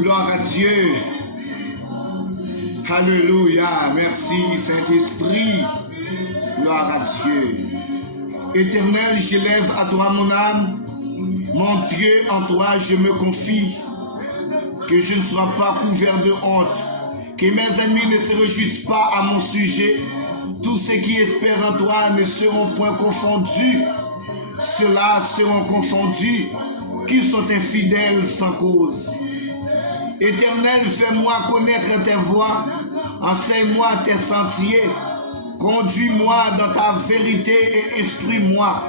Gloire à Dieu. Alléluia. Merci Saint-Esprit. Gloire à Dieu. Éternel, j'élève à toi mon âme. Mon Dieu, en toi je me confie. Que je ne sois pas couvert de honte. Que mes ennemis ne se réjouissent pas à mon sujet. Tous ceux qui espèrent en toi ne seront point confondus. Ceux-là seront confondus qui sont infidèles sans cause. Éternel, fais-moi connaître tes voies. Enseigne-moi tes sentiers. Conduis-moi dans ta vérité et instruis-moi.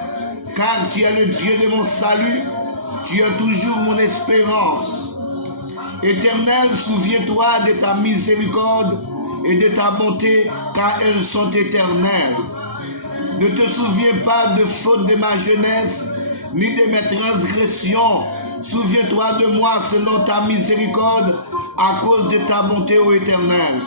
Car tu es le Dieu de mon salut. Tu es toujours mon espérance. Éternel, souviens-toi de ta miséricorde et de ta bonté, car elles sont éternelles. Ne te souviens pas de faute de ma jeunesse, ni de mes transgressions. Souviens-toi de moi selon ta miséricorde, à cause de ta bonté, ô Éternel.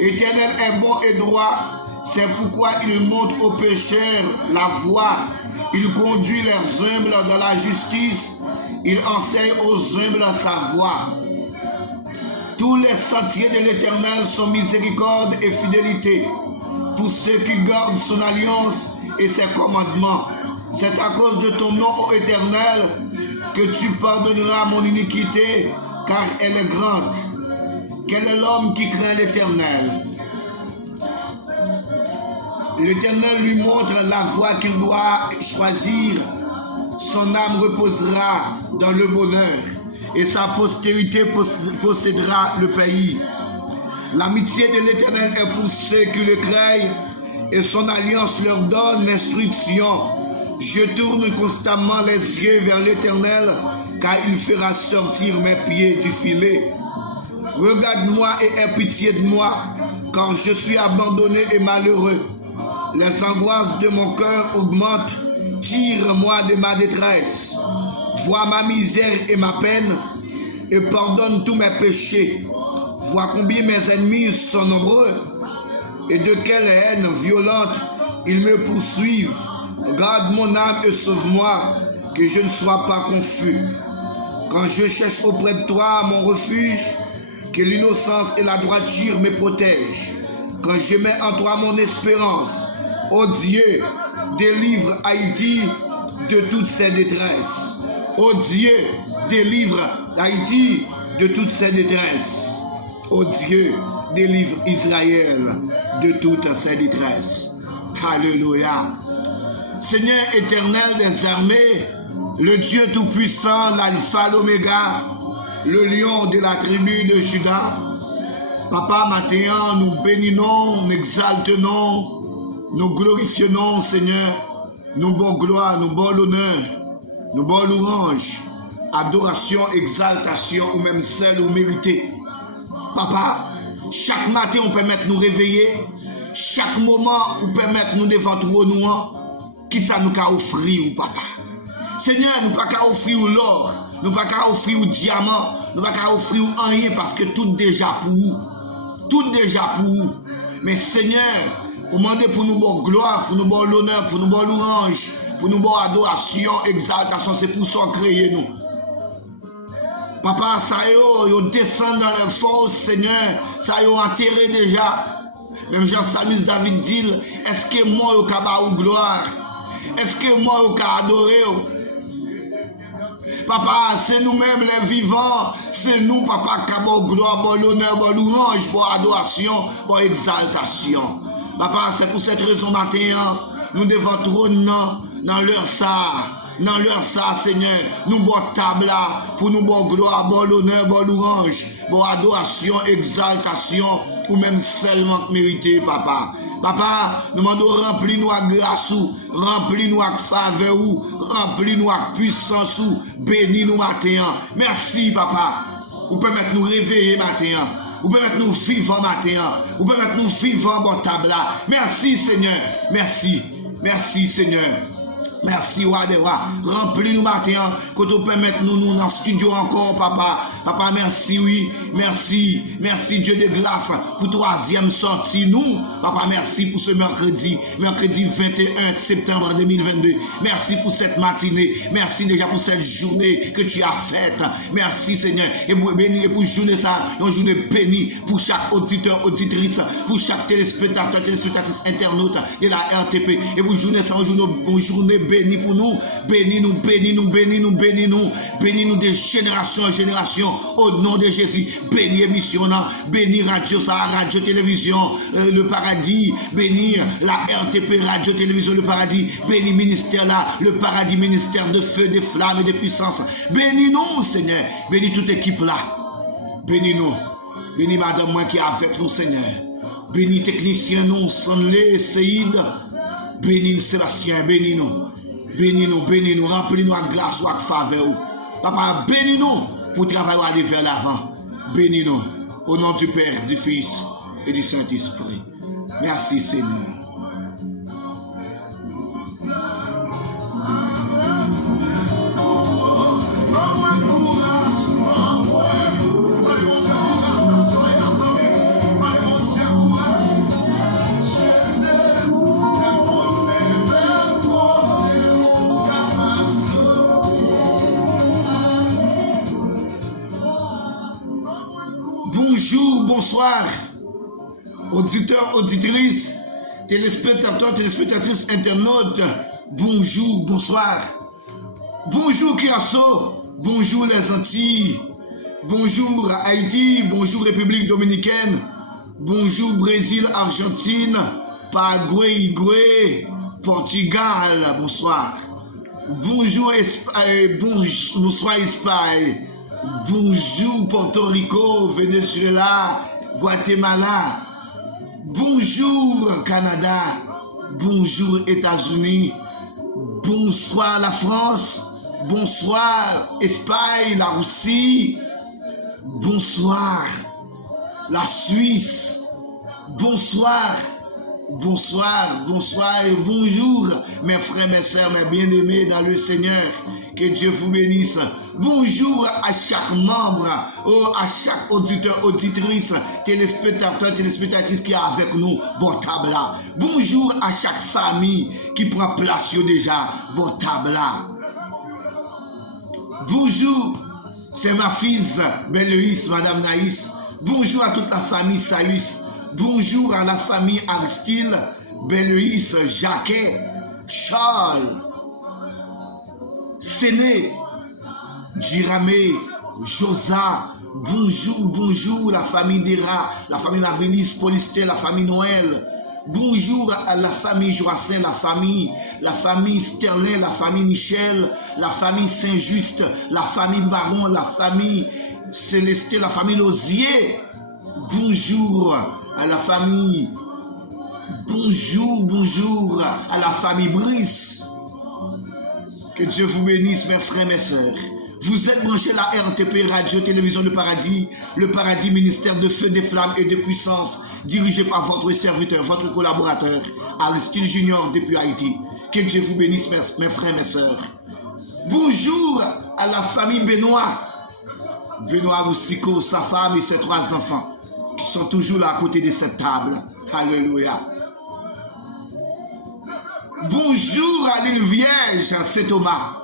Éternel est bon et droit, c'est pourquoi il montre aux pécheurs la voie. Il conduit les humbles dans la justice. Il enseigne aux humbles sa voie. Tous les sentiers de l'Éternel sont miséricorde et fidélité pour ceux qui gardent son alliance et ses commandements. C'est à cause de ton nom, ô Éternel, que tu pardonneras mon iniquité, car elle est grande. Quel est l'homme qui craint l'Éternel? L'Éternel lui montre la voie qu'il doit choisir. Son âme reposera dans le bonheur et sa postérité possédera le pays. L'amitié de l'Éternel est pour ceux qui le craignent et son alliance leur donne l'instruction. Je tourne constamment les yeux vers l'Éternel, car il fera sortir mes pieds du filet. Regarde-moi et aie pitié de moi, car je suis abandonné et malheureux. Les angoisses de mon cœur augmentent. Tire-moi de ma détresse. Vois ma misère et ma peine, et pardonne tous mes péchés. Vois combien mes ennemis sont nombreux, et de quelle haine violente ils me poursuivent. Garde mon âme et sauve-moi, que je ne sois pas confus. Quand je cherche auprès de toi mon refuge, que l'innocence et la droiture me protègent. Quand je mets en toi mon espérance, ô Dieu, délivre Haïti de toutes ses détresses. Ô Dieu, délivre Haïti de toutes ses détresses. Ô Dieu, délivre Israël de toutes ses détresses. Alléluia. Seigneur éternel des armées, le Dieu tout-puissant, l'alpha, l'oméga, le lion de la tribu de Juda. Papa, maintenant, nous bénissons, nous exaltons, nous glorifions, Seigneur, nous bon gloire, nous bon honneur, nous bon louange, adoration, exaltation, ou même celle ou mérité. Papa, chaque matin, on permet de nous réveiller, chaque moment, on permet de nous devant nous, qui ça nous a offrir, papa. Seigneur, nous pas qu'à offrir l'or, nous pas qu'à offrir le diamant, nous pas qu'à offrir rien parce que tout déjà pour vous. Tout déjà pour vous. Mais Seigneur, vous demandez pour nous bonne gloire, pour nous bonne l'honneur, pour nous bonne louange, pour nous bonne adoration, exaltation, c'est pour ça créer nous. Papa, ça y est, descend dans les forces, Seigneur, ça y est, enterré déjà. Même Jean-Samis David dit, est-ce que moi, je peux gloire? Est-ce que moi, je peux adorer? Papa, c'est nous-mêmes les vivants, c'est nous, papa, qui avons gloire, bon l'honneur, bon louange, bon adoration, bon exaltation. Papa, c'est pour cette raison matin, nous devons trôner dans leur ça, Seigneur, nous bon table pour nous bon gloire, bon l'honneur, bon louange, bon adoration, exaltation, ou même seulement mérité, papa. Papa, nous demandons remplis-nous à grâce, remplis-nous à faveur, remplis-nous à puissance, bénis-nous matin. Merci, papa. Vous permettez de nous réveiller matin. Vous permettez de nous vivre matin. Vous permettez de nous vivre en bon table. Merci, Seigneur. Merci. Merci, Seigneur. Merci, roi des rois. Remplis-nous matin, que tu permettes nous dans le studio encore, papa. Papa, merci, oui. Merci. Merci, Dieu de grâce, pour troisième sortie. Nous, papa, merci pour ce mercredi. Mercredi 21 septembre 2022. Merci pour cette matinée. Merci déjà pour cette journée que tu as faite. Merci, Seigneur. Et pour bénir, et pour journée ça, une journée bénie pour chaque auditeur, auditrice, pour chaque téléspectateur, téléspectatrice, internaute de la RTP. Et pour journée ça, une journée béni pour nous, bénis-nous, bénis-nous, bénis-nous, bénis-nous, bénis-nous de génération en génération, au nom de Jésus. Bénis émission, bénis radio, ça, radio, télévision, le paradis, bénis la RTP, radio, télévision, le paradis, bénis ministère là, le paradis, ministère de feu, de flammes et de puissance. Bénis-nous, Seigneur, bénis toute équipe là, bénis-nous, bénis madame moi qui est avec nous, Seigneur, bénis technicien nous, Sonlé, Seïd, bénis Sébastien, bénis-nous. Bénis-nous, bénis-nous, remplis-nous à grâce ou à faveur. Papa, bénis-nous pour travailler aller vers l'avant. Bénis-nous au nom du Père, du Fils et du Saint-Esprit. Merci Seigneur. Bonjour, bonsoir, auditeurs, auditrices, téléspectateurs, téléspectatrices, internautes, bonjour, bonsoir, bonjour Kirasso, bonjour les Antilles, bonjour Haïti, bonjour République Dominicaine, bonjour Brésil, Argentine, Paraguay, Uruguay, Portugal, bonsoir, bonjour Espagne, bonsoir Espagne. Bonjour Porto Rico, Venezuela, Guatemala. Bonjour Canada. Bonjour États-Unis. Bonsoir la France. Bonsoir Espagne, la Russie. Bonsoir la Suisse. Bonsoir. Bonsoir, bonsoir et bonjour mes frères, mes sœurs, mes bien-aimés dans le Seigneur. Que Dieu vous bénisse. Bonjour à chaque membre, à chaque auditeur, auditrice, téléspectateur, téléspectatrice qui est avec nous, bon table là. Bonjour à chaque famille qui prend place déjà, bon table là. Bonjour, c'est ma fille Belle-Louise, Madame Naïs. Bonjour à toute la famille Saïs. Bonjour à la famille Aristide, Belle-Louise, Jacquet, Charles, Séné, Djiramé, Josa. Bonjour, bonjour la famille Dera, la famille Lavenis, Polisté, la famille Noël. Bonjour à la famille Joassin, la famille Sterling, la famille Michel, la famille Saint-Just, la famille Baron, la famille Célesté, la famille Lozier. Bonjour à la famille. Bonjour, bonjour à la famille Brice. Que Dieu vous bénisse, mes frères, mes sœurs. Vous êtes branchés à la RTP, Radio Télévision le Paradis ministère de feu, de flammes et de puissance, dirigé par votre serviteur, votre collaborateur, Aristide Junior depuis Haïti. Que Dieu vous bénisse, mes frères, mes sœurs. Bonjour à la famille Benoît. Benoît Roussiko, sa femme et ses 3 enfants, qui sont toujours là à côté de cette table. Alléluia. Bonjour à l'île Vierge, c'est Thomas.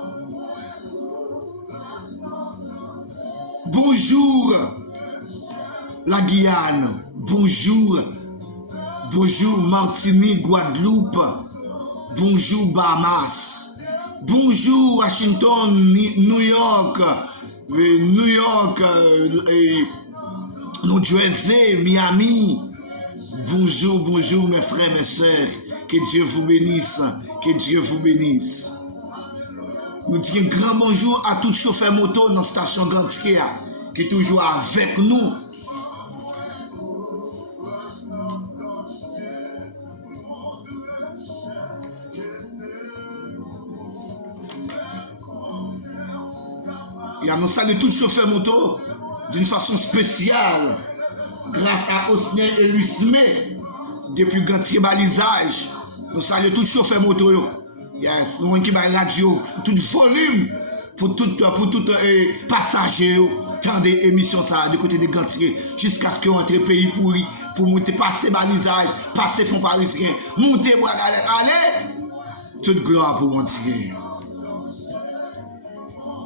Bonjour la Guyane. Bonjour. Bonjour Martinique, Guadeloupe. Bonjour Bahamas. Bonjour Washington, New York, New Jersey, Miami. Bonjour, bonjour mes frères, mes sœurs. Que Dieu vous bénisse. Que Dieu vous bénisse. Nous disons un grand bonjour à tout chauffeur moto dans la station Grand Ticket qui est toujours avec nous. Et nous saluons tout chauffeur moto d'une façon spéciale grâce à Osner et Luisme depuis Gantier Balisage. Nous saluons tout chauffeur moto Yes, nous qui ba radio, tout volume pour tout passager, tant d'émissions ça de côté des gantiers, jusqu'à ce que entre pays pourri pour monter passer balisage, passer fond parisien, monter bras allez, toute gloire pour mon Dieu.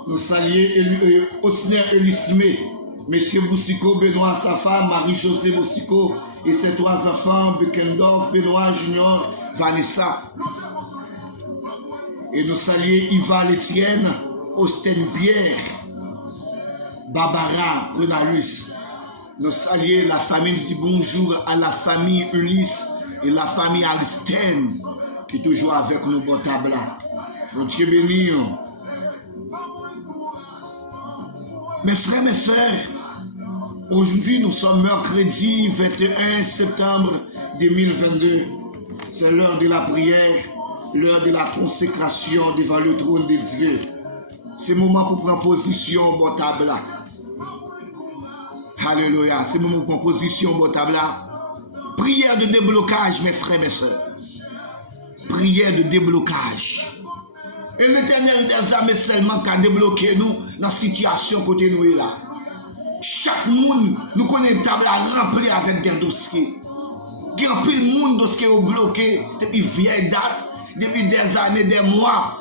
Nous saluons Osner Elisme, Monsieur Boussiko, Benoît, sa femme, Marie-Josée Boussiko et ses 3 enfants, Beckendorf, Benoît Junior, Vanessa. Et nous saluons Yvan Etienne, Austin Pierre, Barbara Renalus. Nous saluons la famille du bonjour à la famille Ulysse et la famille Aristène qui est toujours avec nous, bon table là. Bon Dieu béni. Mes frères, mes sœurs, aujourd'hui nous sommes mercredi 21 septembre 2022. C'est l'heure de la prière, l'heure de la consécration devant le trône de Dieu. C'est le moment pour prendre position, bon table là. Alléluia, c'est le moment pour prendre position, bon table là. Prière de déblocage, mes frères, mes sœurs. Prière de déblocage. Et l'Éternel des armées seulement qui a débloqué nous dans la situation côté nous là. Chaque monde, nous connaissons une table à remplir avec des dossiers. Il y a plus de monde dossiers bloqués depuis vieille date, depuis des années, des mois.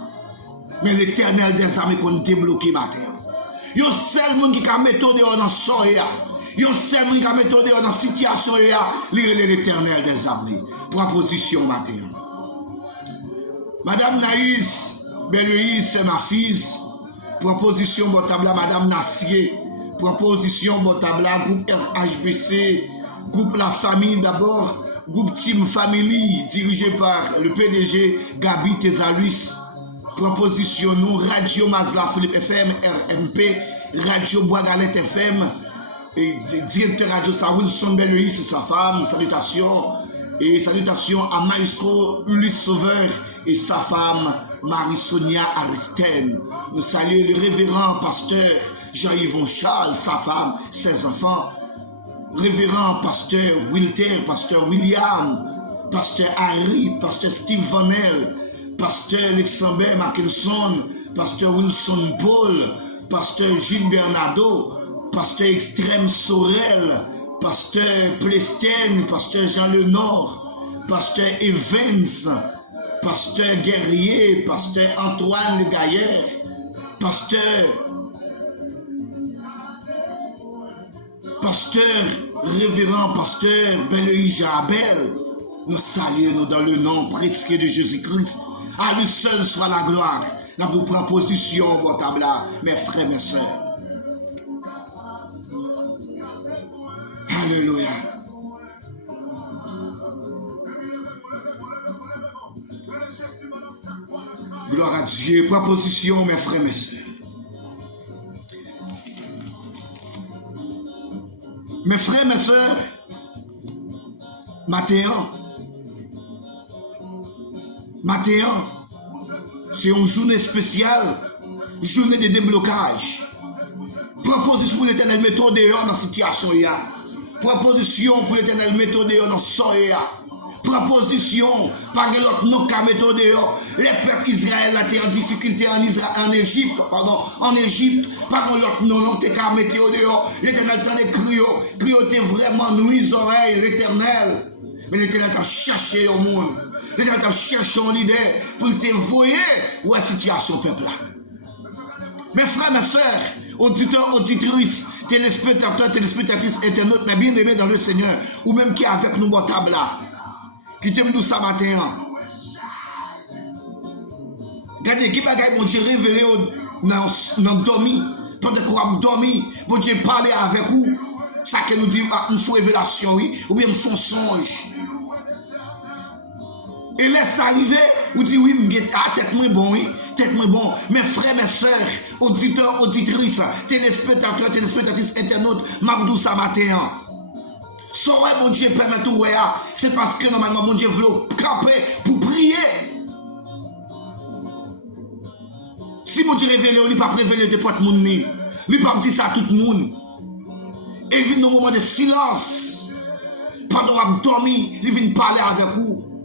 Mais l'Éternel des armées qu'on débloqué matin. Il y a seul monde qui a méthode dans la soya. Il y a seul monde qui a méthode dans la situation là. L'Éternel des armées. Proposition matin. Madame Naïs, Belle-Louise, c'est ma fille. Proposition Botabla, Madame Nassier. Proposition Botabla, groupe RHBC. Groupe La Famille d'abord. Groupe Team Family, dirigé par le PDG Gabi Tezaluis. Proposition nous, Radio Mazla Philippe FM, RMP. Radio Bois-Galette FM. Et directeur Radio Wilson Belle-Louise, sa femme. Salutations. Et salutations à Maestro Ulysse Sauveur et sa femme Marie-Sonia Aristène. Nous saluons le révérend pasteur Jean-Yvon Charles, sa femme, ses enfants. Révérend pasteur Wilter, pasteur William, pasteur Harry, pasteur Steve Vanel, pasteur Alexander Mackinson, pasteur Wilson Paul, pasteur Gilles Bernardo, pasteur Extrême Sorel, pasteur Plestin, pasteur Jean Lenore, pasteur Evans, pasteur Guerrier, pasteur Antoine Gaillère, pasteur révérend pasteur Belle-Louise Jabel. Nous saluons dans le nom précieux de Jésus-Christ. À lui seul sera la gloire. Nous nous prenons position, bon table, mes frères, mes sœurs. Alléluia. Gloire à Dieu. Proposition, mes frères, mes sœurs. Mes frères, mes sœurs, matin, c'est une journée spéciale, journée de déblocage. Proposition pour l'Éternel, mettons dehors dans la situation. Proposition pour l'Éternel, mettons dehors dans la soya. Proposition, par l'autre nom qu'à mettre dehors. Les peuples Israël étaient en difficulté en Égypte, par l'autre nom qu'à mettre dehors. L'Éternel t'a des crios t'es vraiment nuit aux oreilles, l'Éternel. Mais l'Éternel t'a cherché au monde. L'Éternel t'a cherché un leader pour te voyer où est la situation peuple là. Mes frères, mes sœurs, auditeurs, auditrices, téléspectateurs, téléspectatrices, internautes, mes bien-aimés dans le Seigneur, ou même qui est avec nous, bon table là. Qui t'aime nous ça matin. Regardez, qui bagaille, mon Dieu, révélé dans dormi. Pendant qu'on a dormi, mon Dieu, parler avec vous. Ça que nous dit, une fausse révélation, oui, ou bien une fausse songe. Et laisse arriver, ou dit, oui, tête moi bon, oui, tête moi bon. Mes frères, mes sœurs, auditeurs, auditrices, téléspectateurs, téléspectatrices, internautes, m'abdou ça matin. So, ouais, mon Dieu, permet tout, ouais, c'est parce que normalement, mon Dieu veut camper pour prier. Si mon Dieu révèle, il ne peut pas révéler de porte monde, il ne peut pas dire ça à tout le monde. Et il vient dans un moment de silence. Pendant qu'on a dormi, il vient parler avec vous.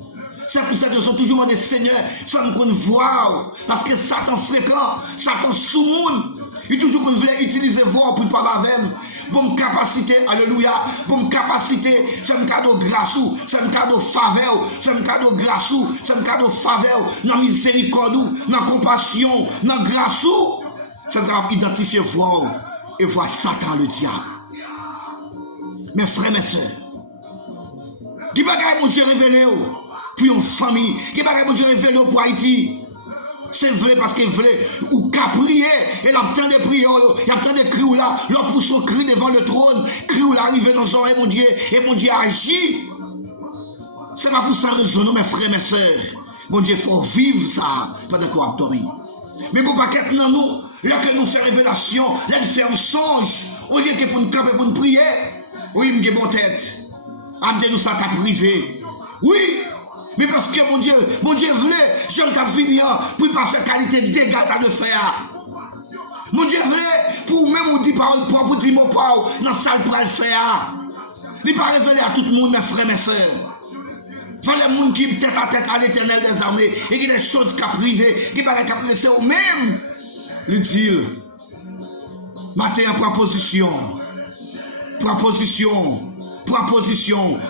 C'est pour ça que nous sommes toujours des seigneurs, femme qu'on voit. Parce que Satan fréquent, Satan sous-monde. Il toujours qu'on veut utiliser voix pour parler avec moi. Bonne capacité, alléluia. Bonne capacité, c'est un cadeau grassou, c'est un cadeau faveur, c'est un cadeau grassou, c'est un cadeau faveur, dans miséricorde, dans compassion, dans grassou. C'est capable d'identifier voix et voir Satan le diable. Mes frères, mes soeurs, qui bagaille mon Dieu révélé pour une famille, qui bagaille mon Dieu révélé pour Haïti. C'est vrai parce qu'il voulait ou qu'à prier et l'obtenir des prières, il y a tant de cris là, leur pousse son cri devant le trône, cri là arrive dans son oreille mon Dieu et mon Dieu agit. C'est pas pour ça raison non mes frères mes sœurs. Mon Dieu faut vivre ça pendant qu'on a dormi. Mais qu'on pas qu'être dans nous, là que nous fait révélation, là nous fait un songe, au lieu que pour nous camper pour nous prier. Oui, me bonne tête. Amenez nous ça t'a privé. Oui. Mais parce que mon Dieu voulait, je ne finir pour ne pas faire qualité de dégâts de faire. Mon Dieu voulait, pour même vous dire paroles propres, pour dire mots propres, dans la salle pour le faire. Il ne pas révéler à tout le monde, mes frères, mes soeurs. Il faut les gens qui tête à tête à l'éternel des armées et qui des choses qui privées, qui paraissent privées, c'est eux-mêmes. Il dit, matin en proposition,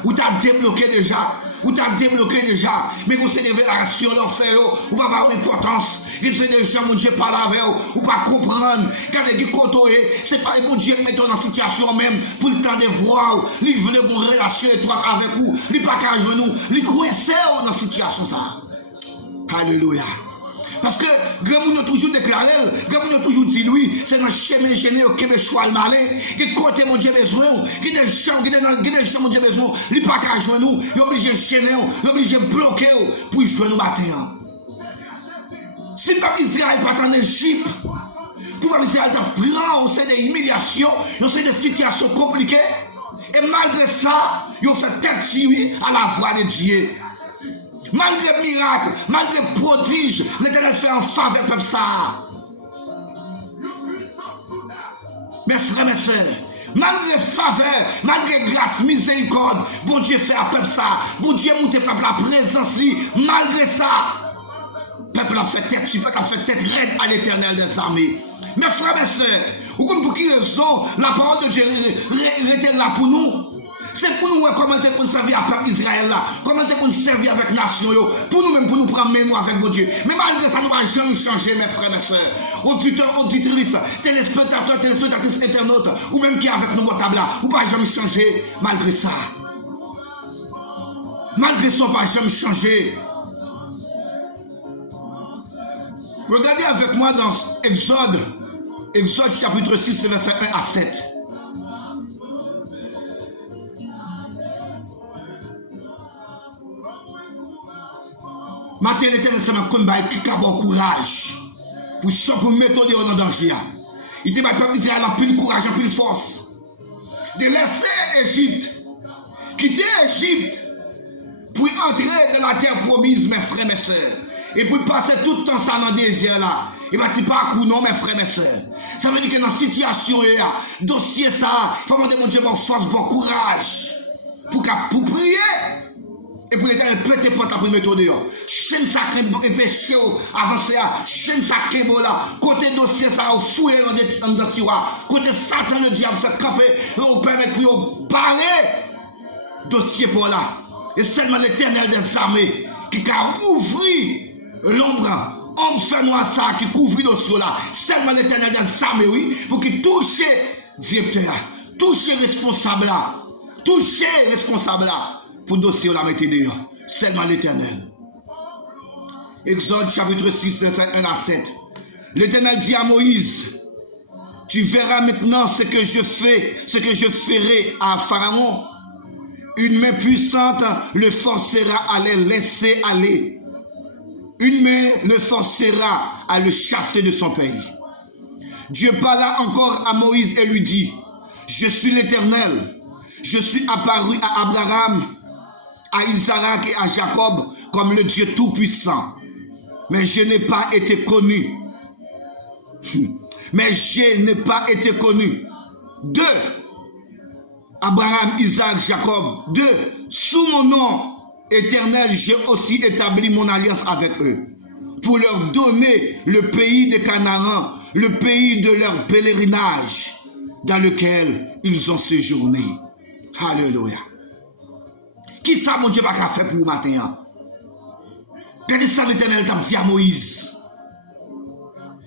ou tu as débloqué déjà. Ou tu as débloqué déjà, mais quand c'est des révélations, leur fait, ou pas avoir importance. Il sait déjà, mon Dieu, parle avec eux, ou pas comprendre. Quand ils côtoient, c'est pas mon Dieu qui met dans la situation même pour le temps de voir. Il veut une relation étroite avec vous. Il pas qu'à jouer nous. Il croit dans la situation ça. Alléluia. Parce que, Grand a toujours déclaré, Grand a toujours dit, oui, c'est dans le chemin gêné au Québec, choix le malin, qui côté mon Dieu besoin, qui des champs, mon Dieu besoin, il pas qu'à jouer nous, il est obligé de chaîner, il est obligé de bloquer pour jouer nous matin. Si le peuple Israël pas en Égypte, pour le peuple Israël prend, c'est des humiliations, c'est des situations compliquées, et malgré ça, il fait tête tirée à la voix de Dieu. Malgré miracle, malgré prodige, l'Éternel fait en faveur comme ça. Mes frères, mes soeurs, malgré faveur, malgré grâce, miséricorde, bon Dieu fait à peuple ça. Bon Dieu monte peuple la présence lui. Malgré ça, peuple a fait tête, peuple a fait tête raide à l'Éternel des armées. Mes frères, mes soeurs, ou comme pour qui raison la parole de Dieu était là pour nous. C'est pour nous comment pour nous servir à peuple Israël là, comment pour nous servir avec nation, pour nous même pour nous prendre mémoire avec mon Dieu. Mais malgré ça, nous ne va jamais changer, mes frères, mes soeurs. Auditrices, téléspectateurs, téléspectatrices, internautes, ou même qui est avec nous au table là, ou pas jamais changer malgré ça. Malgré ça, on ne va jamais changer. Regardez avec moi dans Exode chapitre 6, verset 1 à 7. Matin, l'Éternel s'est mis bon courage pour mettre dans le danger. Il dit, peuple Israël a plus de courage, a plus de force. De laisser Égypte, quitter Égypte, pour entrer dans la terre promise, mes frères, mes soeurs. Et pour passer tout le temps ça dans le désert là. Il va dire pas coup non, mes frères, mes soeurs. Ça veut dire que dans la situation, dossier ça, il faut demander mon Dieu, bon force, bon courage. Pour prier. Et pour l'Éternel, prêtez porte après mettre dehors. Chaîne ça et péché, avancez là. Chaîne ça kébo là. Côté dossier ça, fouiller dans le tiroir. Côté Satan, le diable fait camper. Et on permet pour barrer dossier pour là. Et seulement l'Éternel des armées qui a ouvert l'ombre. Homme fait noir ça qui couvre le dossier là. Seulement l'Éternel des armées, oui. Pour qu'il touche directeur. Touche responsable là. Touche responsable là. Pour dossier la mettre dehors. Seulement l'Éternel. Exode chapitre 6, verset 1 à 7. L'Éternel dit à Moïse, tu verras maintenant ce que je ferai à Pharaon. Une main puissante le forcera à les laisser aller. Une main le forcera à le chasser de son pays. Dieu parla encore à Moïse et lui dit, je suis l'Éternel. Je suis apparu à Abraham, à Isaac et à Jacob comme le Dieu Tout-Puissant. Mais je n'ai pas été connu. Mais je n'ai pas été connu de Abraham, Isaac, Jacob, sous mon nom Éternel, j'ai aussi établi mon alliance avec eux pour leur donner le pays de Canaan, le pays de leur pèlerinage dans lequel ils ont séjourné. Alléluia. Qui ça, mon Dieu, pas qu'à faire pour vous matin? Regardez ça, l'Éternel t'a dit à Moïse.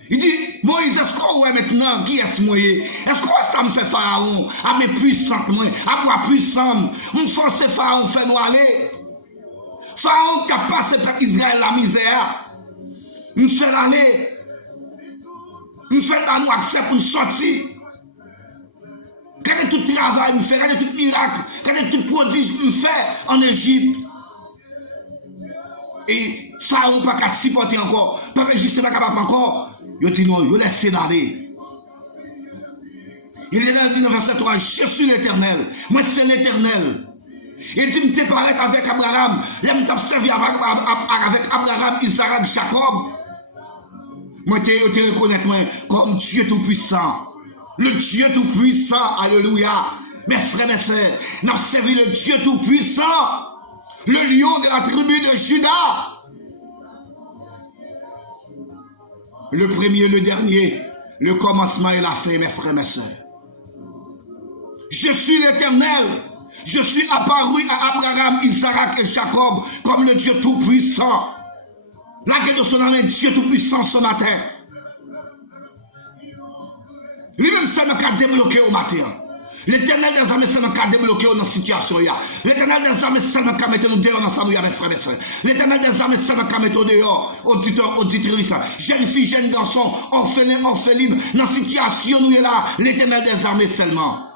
Il dit, Moïse, est-ce qu'on voit maintenant qui est-ce moi? Est-ce qu'on voit ça me fait Pharaon? À mes puissants, moi, à moi puissant, me forcer Pharaon, fait nous aller. Pharaon qui a passé par Israël la misère. Me fait aller. Me fait à nous accepter pour sortir. Regardez tout le travail me fait, regardez tout miracle, regardez tout prodige me fait en Égypte. Et Pharaon n'a pas qu'à supporter encore. Peuple égyptien n'est pas capable encore. Il dit non, il laisse d'aller. Il est dit dans le verset 3, je suis l'Éternel. Moi c'est l'Éternel. Il dit, me paraître avec Abraham. Il m'a servi avec Abraham, Isaac, Jacob. Moi te reconnaître comme Dieu tout-puissant. Le Dieu tout-puissant, alléluia. Mes frères, mes sœurs, nous avons servi le Dieu tout-puissant, le lion de la tribu de Juda. Le premier, le dernier, le commencement et la fin, mes frères, mes sœurs. Je suis l'Éternel. Je suis apparu à Abraham, Isaac et Jacob comme le Dieu tout-puissant. La guerre de son nom est Dieu tout-puissant ce matin. Lui-même, c'est un cas débloqué au matin. L'éternel des armées, c'est un cas débloqué dans la situation. L'éternel des armées, c'est un cas mettre nous dehors ensemble, mes frères et sœurs. L'éternel des armées, c'est un cas mettre nous dehors, auditeur, auditrice, jeune fille, jeune garçon, orphelin, orpheline, dans la situation où il est là, l'éternel des armées seulement.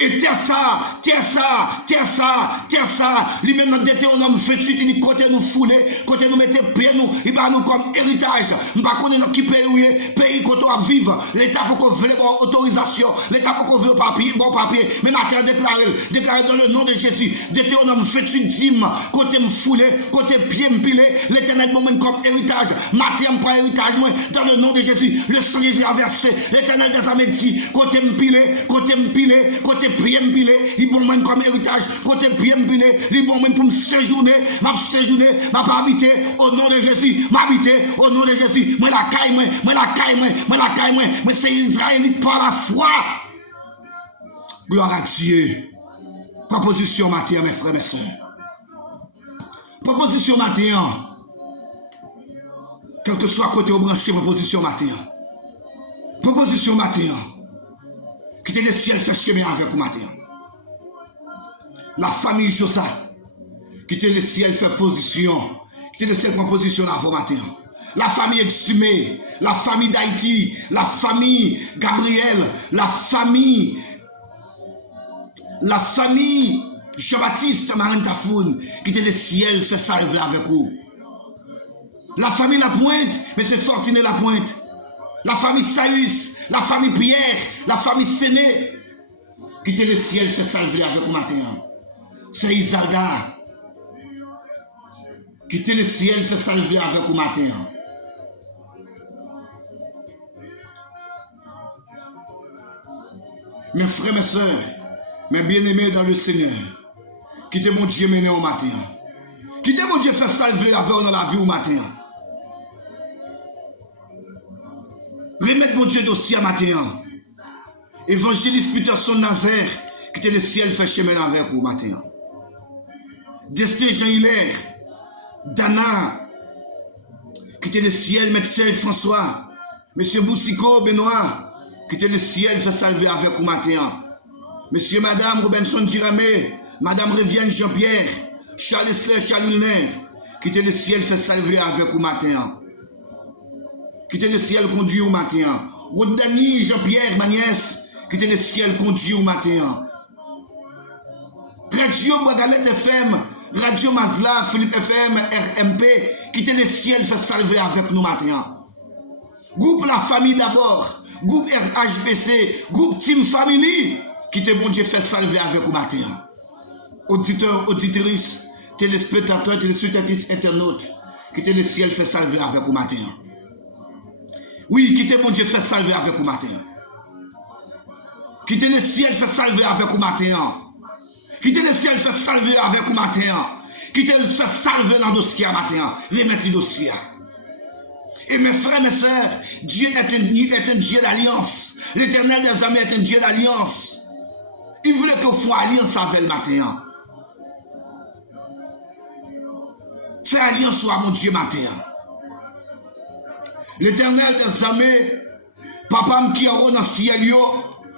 Et terre ça, terre ça, terre ça, terre ça. Lui-même dans Deutéronome 28, il dit côté nous fouler, côté nous mettre pied nous, il va nous comme héritage. Je ne sais pas qui pays côté à vivre. L'État pour qu'on veut autorisation, l'État pour qu'on veut papier, bon papier. Mais maintenant déclaré dans le nom de Jésus. Deutéronome 28 dit, côté me fouler, côté pied me piler, l'Éternel moment comme héritage. Maintenant pas héritage, moi, dans le nom de Jésus. Le sang de Jésus a versé. L'Éternel des armées dit, côté me piler, côté me piler, côté prier me piler, il bon même comme héritage, côté prier me piler, il bon même pour me séjourner, m'a pas habiter au nom de Jésus, m'habiter au nom de Jésus, moi la caille, moi c'est Israélite par la foi. Gloire à Dieu. Proposition matin, mes frères, mes sœurs. Proposition matin. Quel que soit côté au branché, proposition matin. Proposition matin. Quittez le ciel, fait chemin avec vous matin. La famille Josa, quittez le ciel, fait position. Quittez le ciel, prend position avant matin. La famille Exumé, la famille d'Haïti, la famille Gabriel, la famille Jean-Baptiste Marine Tafoun, quittez le ciel, fait salver avec vous. La famille La Pointe, mais c'est Fortuné La Pointe. La famille Saïs, la famille Pierre, la famille Séné, quittez le ciel, fait salver avec vous matin. C'est Isalda, quittez le ciel, fait salver avec vous matin. Mes frères, mes soeurs, mes bien-aimés dans le Seigneur, quittez mon Dieu mené au matin. Quittez mon Dieu fait salver avec vous dans la vie au matin. Remettre mon Dieu dossier à matin. Évangéliste Peterson Nazaire, quittez le ciel, fait chemin avec vous matin. Destin Jean-Hilaire, Dana, quittez le ciel, médecin François, Monsieur Boussico, Benoît, quittez le ciel, fait salver avec vous matin. Monsieur, Madame Robinson Diramé, Madame Revienne Jean-Pierre, Charles Esler, Charles Ulner, quittez le ciel, fait salver avec vous matin. Quittez le ciel, conduit au matin. Rodani, Jean-Pierre, ma nièce, quittez le ciel, conduit au matin. Radio Bagalet FM, Radio Mazla, Philippe FM, RMP, quittez le ciel, fait salver avec nous matin. Groupe La Famille d'abord, groupe RHBC, groupe Team Family, quittez bon Dieu, fait salver avec vous matin. Auditeurs, auditrices, téléspectateurs, téléspectatrices, internautes, quittez le ciel, fait salver avec vous matin. Oui, quittez mon Dieu, fait salver avec vous matin. Quittez le ciel, fait salver avec vous matin. Quittez le ciel, fait salver avec vous matin. Quittez le fait salver dans le dossier matin. Remettre le dossier. Et mes frères, mes sœurs, Dieu est un Dieu d'alliance. L'Éternel des armées est un Dieu d'alliance. Il voulait que vous fassiez alliance avec le matin. Fais alliance avec mon Dieu matin. L'Éternel des armées, papa qui est dans le ciel,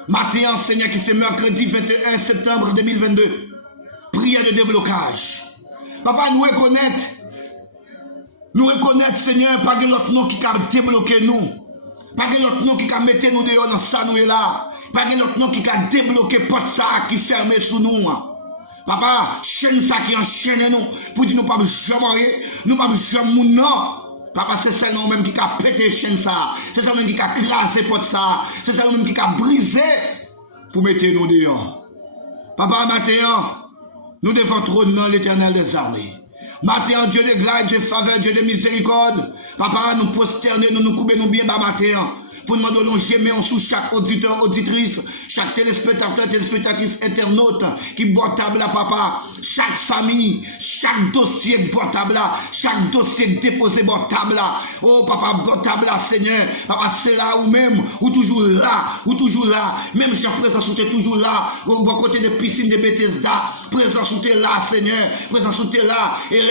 matin, Seigneur, qui c'est mercredi 21 septembre 2022. Prière de déblocage. Papa, nous reconnaître, Seigneur, pas de l'autre nom qui a débloqué nous. Pas de l'autre nom qui a mis nous dehors dans ça, nous là. Pas de l'autre nom qui a débloqué porte ça qui ferme sous nous. Papa, chaîne ça qui enchaîne nous. Pour dire nous pas jamais, nous pas jamais non. Papa, c'est seulement même qui a pété chaîne ça. C'est seulement même qui a crasé porte ça. C'est seulement même qui a brisé pour mettre nous dehors. Papa, maintenant, nous devons trôner dans l'Éternel des armées. Matin, Dieu de grâce, Dieu de faveur, Dieu de miséricorde. Papa, nous prosterner, nous couper, nous bien bas matin. Pour nous demander gémir sous chaque auditeur, auditrice, chaque téléspectateur, téléspectatrice, internaute qui boit table à papa, chaque famille, chaque dossier boit table là, chaque dossier déposé boit table là. Oh papa, boit table là, Seigneur. Papa, c'est là ou même, ou toujours là, Même Jean présence ou toujours là, au bon côté de piscine de Bethesda, présence ou là, Seigneur, présence ou là, et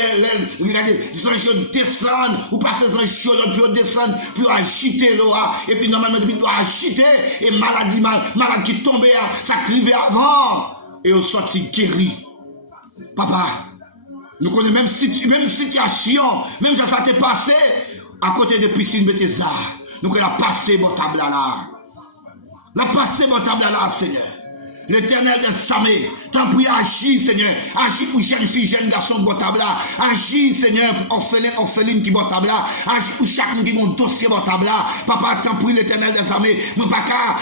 regardez, les anges descendent, ou passez les anges puis descendent, puis agiter l'eau, et puis normalement, il doit agiter, et malade qui tombait, ça crivait avant, et on sorti guéri. Papa, nous connaissons même situation, même ça t'est passé, à côté de piscine Bethesda, nous connaissons passé mon table là. La passé mon table là, Seigneur. L'Éternel des armées, tant pour agir, Seigneur. Agis pour jeunes filles, jeunes garçons qui table là. Agis, Seigneur, pour orphelins qui table là. Agis pour chaque monde qui a un dossier table là. Papa, tant pour l'Éternel des armées. Moi pas qu'à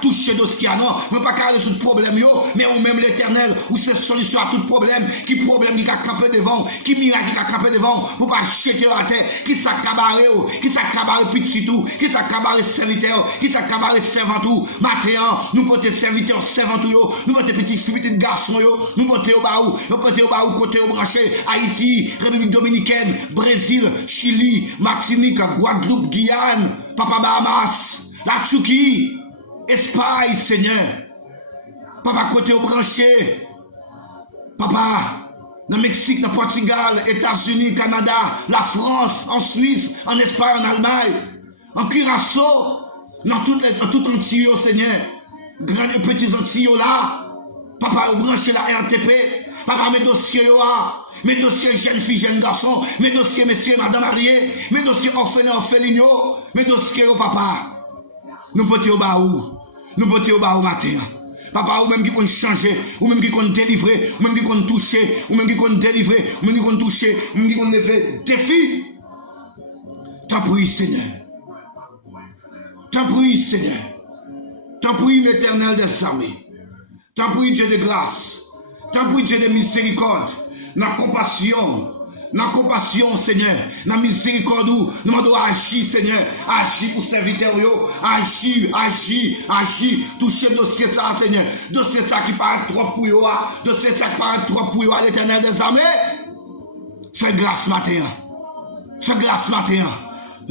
toucher dossier, non. Moi pas qu'à résoudre problème yo, mais ou même l'Éternel, ou c'est solution à tout problème qui a campé devant, qui miracle qui a campé devant, pour pas jeter à terre, qui s'accabaré, qui s'accabaré petit tout, qui s'accabaré serviteur, qui s'accabaré servant tout. Maintenant, nous porter serviteur servant tout yo, nous porter petit garçon yo, nous porter au baou, côté au branché, Haïti, République Dominicaine, Brésil, Chili, Martinique, Guadeloupe, Guyane, Papa Bahamas, la Turquie, Espagne, Seigneur. Papa côté au branché, Papa, dans le Mexique, dans le Portugal, États-Unis, Canada, la France, en Suisse, en Espagne, en Allemagne, en Curaçao, dans tout Antilles, Seigneur. Grands et petits Antilles là. Papa, vous branchez la RTP. Papa, mes dossiers là. Mes dossiers jeunes filles, jeunes garçons. Mes dossiers messieurs, madame mariés. Mes dossiers orphelins, orphelins. Mes dossiers, papa. Nous potons au baou. Nous potons au baou matin. Papa, ou même qui compte changer, ou même qui compte délivrer, ou même qui compte toucher, ou même qui compte délivrer, ou même qui compte toucher, ou même qui compte lever défi. T'en prie, Seigneur. T'en prie, Seigneur. T'en prie, l'Éternel des armées. T'en prie, Dieu de grâce. T'en prie, Dieu de miséricorde. Dans compassion, Seigneur. Dans miséricorde, nous demandons agir, Seigneur. Agir pour serviteur. Agir. Toucher dossier ça, Seigneur. Dossier ça qui paraît trop pour vous. Dossier ça qui paraît trop pour vous, l'Éternel des armées. Fais grâce matin. Fais grâce matin.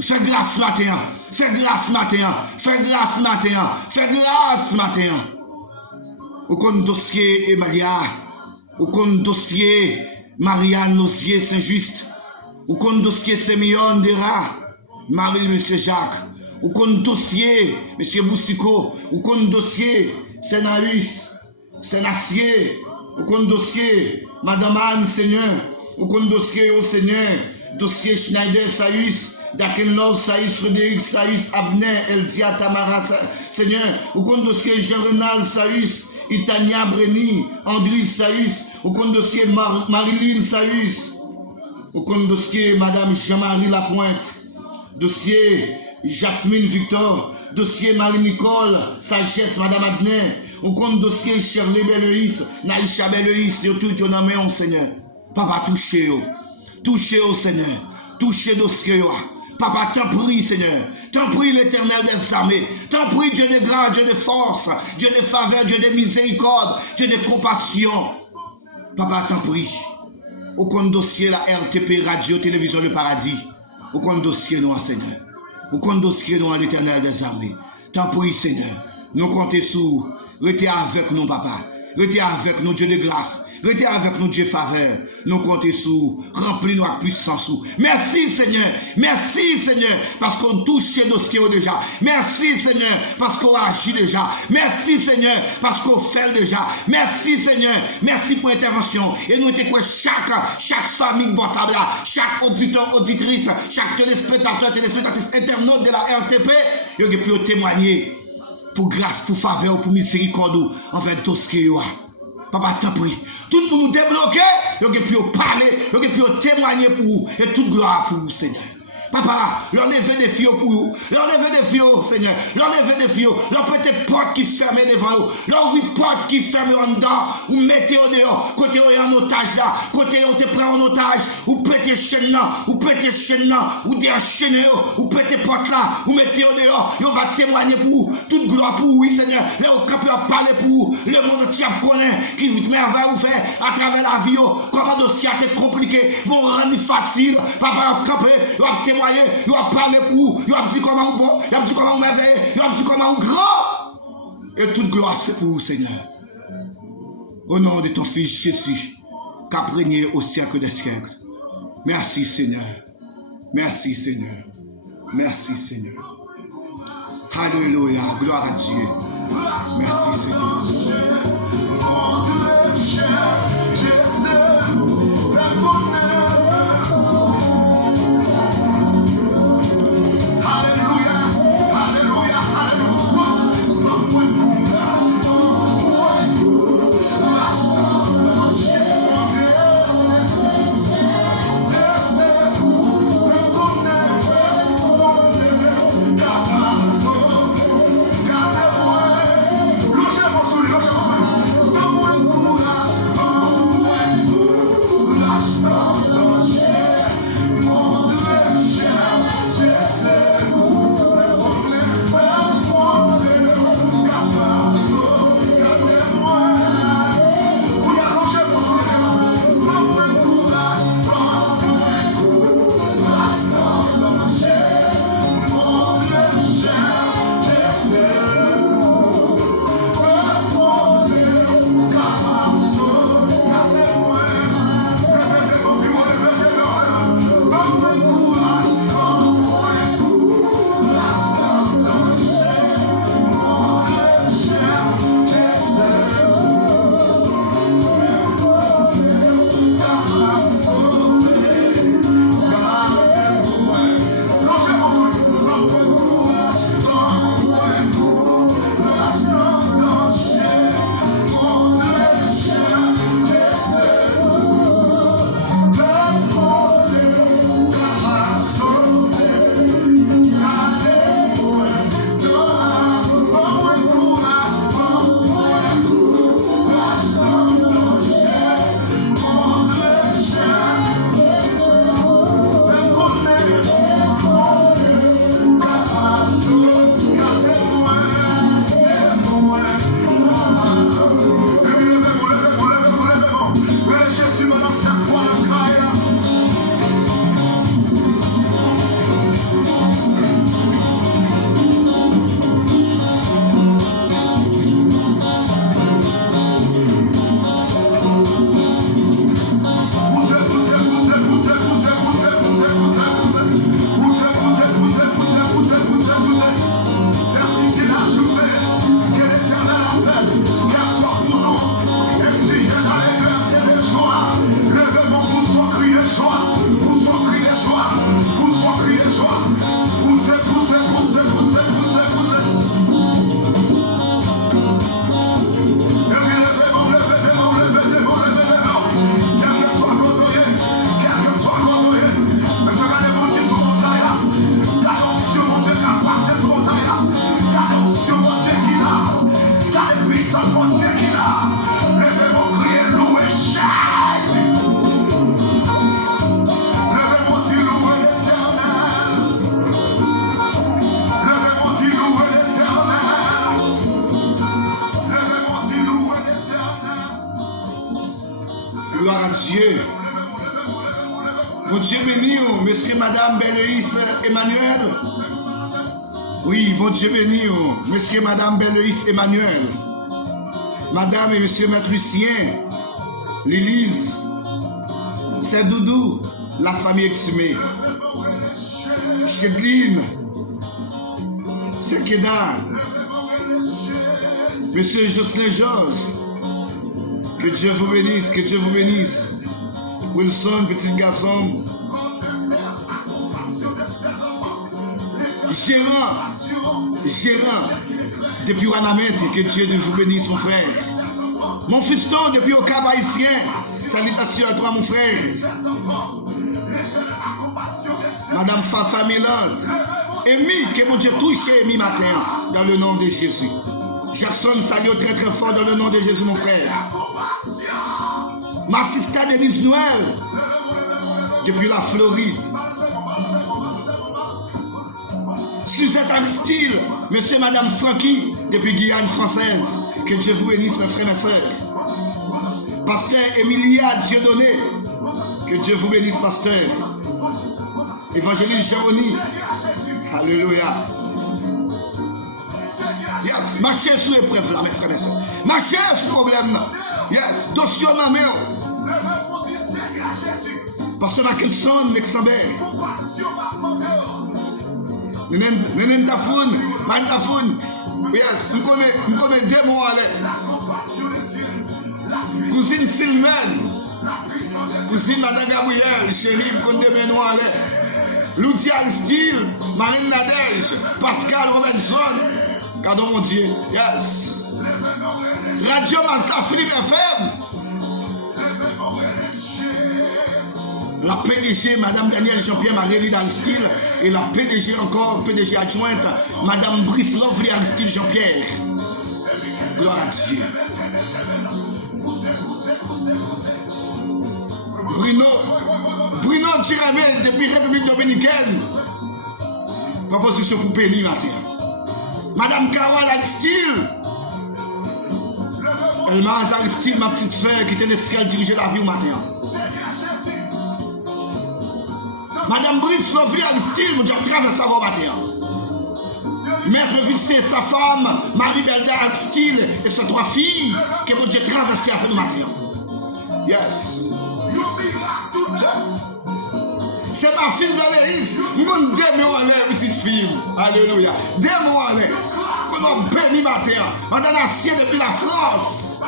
Fais grâce matin. Fais grâce matin. Fais grâce matin. Fais grâce matin. Ou qu'on dossier Emalia. Ou qu'on dossier Marianne Nosier Saint-Just. Ou qu'on dossier Sémion Dera. Marie Monsieur Jacques. Ou qu'on dossier Monsieur Boussico. Ou qu'on dossier Sénaïs. Sénacier. Ou qu'on dossier Madame Anne Seigneur. Ou qu'on dossier au Seigneur. Dossier Schneider Saïs. Dakenlov, Saïs, Frédéric, Saïs, Abner, Eldia, Tamara, Seigneur, ou compte dossier Jean-Renal, Saïs, Itania, Breni, Andris, Saïs, ou compte dossier Marilyn, Saïs, ou compte dossier Madame Jean-Marie Lapointe, dossier Jasmine Victor, dossier Marie-Nicole, Sagesse, Madame Abner, ou compte dossier Shirley Belleis, Naïcha Belleis, et tout en main, Seigneur. Papa, touchez au Seigneur, touchez dossier. Papa, t'en prie, Seigneur. T'en prie l'Éternel des armées. T'en prie Dieu de grâce, Dieu de force, Dieu de faveur, Dieu de miséricorde, Dieu de compassion. Papa, t'en prie. Au compte dossier la RTP, Radio, Télévision, le Paradis. Au compte dossier nous, Seigneur. Au compte dossier nous, l'Éternel des armées. T'en prie, Seigneur. Nous comptons sur. Restez avec nous, Papa. Restez avec nous, Dieu de grâce. Restez avec nous, Dieu faveur. Nous comptons sur. Remplis-nous avec puissance. Merci, Seigneur. Merci, Seigneur, parce qu'on touche les dossiers déjà. Merci, Seigneur, parce qu'on agit déjà. Merci, Seigneur, parce qu'on fait déjà. Merci, Seigneur. Merci pour l'intervention. Et nous écoutons chaque famille portable, chaque auditeur, auditrice, chaque téléspectateur, téléspectatrice, internaute de la RTP, il y a pu témoigner pour grâce, pour faveur, pour miséricorde envers tout ce qu'il y a. Papa, t'en prie. Tout le monde nous débloquer, il y a pu parler, il y a pu témoigner pour vous, et toute gloire pour vous, Seigneur. Papa, l'enlever des filles pour vous, l'enlever des filles, Seigneur, l'enlever des filles, l'empêcher porte qui ferment devant vous, l'ouvrir porte qui ferme en dedans, ou mettez au dehors, côté où en otage là, côté où te prend en otage, ou pétez chaîne là, ou pétez chaîne là, ou déchaînez, ou pétez porte là, ou mettez au dehors, il va témoigner pour vous, toute gloire pour vous, oui, Seigneur, les capable parler pour vous, le monde entier connaît, qui vous merveille vous faire à travers la vie, comment dossier a été compliqué, bon, rendre facile, papa, camper, il va témoigner. Il va parler pour vous, il va dire comment vous bon, il va dire comment vous merveilleux, il va dire comment vous grand. Et toute gloire c'est pour vous, Seigneur. Au nom de ton Fils Jésus, qui a régné au siècle des siècles. Merci, Seigneur. Merci, Seigneur. Merci, Seigneur. Alléluia. Gloire à Dieu. Merci, Seigneur. Gloire à Dieu. Mon Dieu béni, monsieur et madame Belleïs Emmanuel. Oui, mon Dieu béni, monsieur et madame Belleïs Emmanuel. Madame et monsieur Maître Lucien, l'Élise, c'est Doudou, la famille exhumée. Chedeline, c'est Kédar. Monsieur Jocelyn Georges, que Dieu vous bénisse, que Dieu vous bénisse. Wilson, petit garçon. Gérant, depuis Wanamet, que Dieu vous bénisse, mon frère. Mon fiston, depuis au Cap Haïtien, salutations à toi, mon frère. Madame Fafa Mélande, Amy, que mon Dieu touche Amy matin, dans le nom de Jésus. Jackson, salut très très fort dans le nom de Jésus, mon frère. Ma sister Denise Noël, depuis la Floride. Suzette Aristide, monsieur et madame Francky, depuis Guyane française. Que Dieu vous bénisse, mes frères et mes sœurs. Pasteur Emilia Dieudonné, que Dieu vous bénisse, pasteur. Évangéliste Jérôme, alléluia. Yes, ma chère sous épreuve là, mes frères et sœurs. Ma chère sous problème là. Yes, dossier en main. Pasteur Mackinson, Mexambert. Menen Tafoun, Man Tafoun. Yes, je connais deux mots à Cousine Sylvaine. Cousine Madame Gabrielle, chérie, je connais deux mots à Louti Aristide, Marine Nadège, Pascal Robinson. Pardon mon Dieu. Yes. Radio Mazda Philippe FM. La PDG, Madame Danielle Jean-Pierre Marélie d'Aristide. Et la PDG encore, PDG adjointe, Madame Brice Lovely Aristide Jean-Pierre. Gloire à Dieu. Bruno Tiramé, depuis République Dominicaine. Proposition pour Penny matin. Madame Carole Aristide. Elma Aristide, ma petite soeur qui était l'escale diriger la vie au matin. Madame Brice Lovely Aristide, mon Dieu, traverse avant matin. Maître Vissé, sa femme, Marie-Belda Aristide et ses trois filles, que mon Dieu traverse avant le matin. Yes. C'est ma fille Valérie. Je connais deux mots à petite fille. Alléluia. Deux mots à l'air. Qu'on a béni matin. On a l'assiette depuis la France.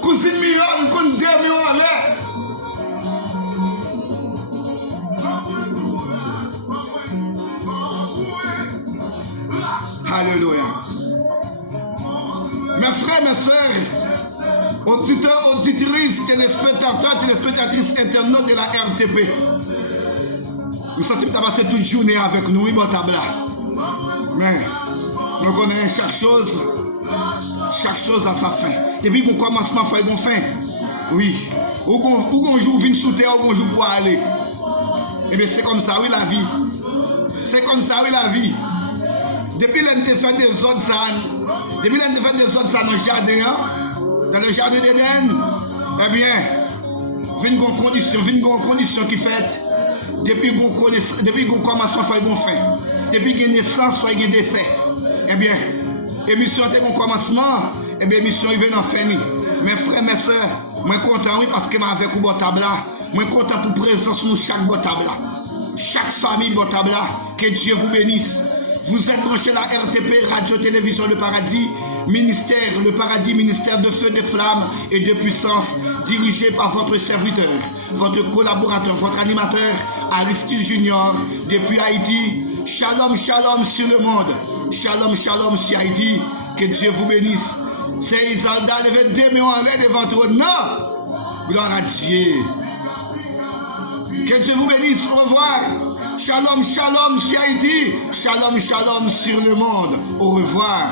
Cousine Miron, je connais deux mots à l'air. Alléluia. Mes frères, mes soeurs, auditeurs, auditrices, téléspectateurs, téléspectatrices, internautes de la RTP. Nous sommes passés toute journée avec nous, oui, bon tabla. Mais nous connaissons chaque chose à sa fin. Depuis qu'on commence à faire une fin, oui. Ou qu'on joue vine sous terre, ou qu'on joue pour aller. Eh bien, c'est comme ça, oui, la vie. C'est comme ça, oui, la vie. Depuis l'un des fait des autres, dans le jardin d'Éden, eh bien, vient une condition qui fait, depuis qu'on commence à faire une fin, depuis qu'il y a une naissance, soit il y a un décès, eh bien, l'émission est un commencement, eh bien, l'émission est venue en fin. Mes frères, mes soeurs, je suis content, oui, parce que je suis avec vous, je suis content pour présence nous chaque botabla, chaque famille botabla, que Dieu vous bénisse. Vous êtes branchés la RTP, Radio Télévision Le Paradis, ministère Le Paradis, ministère de feu, de flammes et de puissance, dirigé par votre serviteur, votre collaborateur, votre animateur, Aristide Junior, depuis Haïti. Shalom, shalom sur le monde. Shalom, shalom sur Haïti. Que Dieu vous bénisse. C'est Isalda, levez deux mains en l'air devant votre nom. Gloire à Dieu. Que Dieu vous bénisse. Au revoir. Shalom, shalom sur Haïti. Shalom, shalom sur le monde. Au revoir.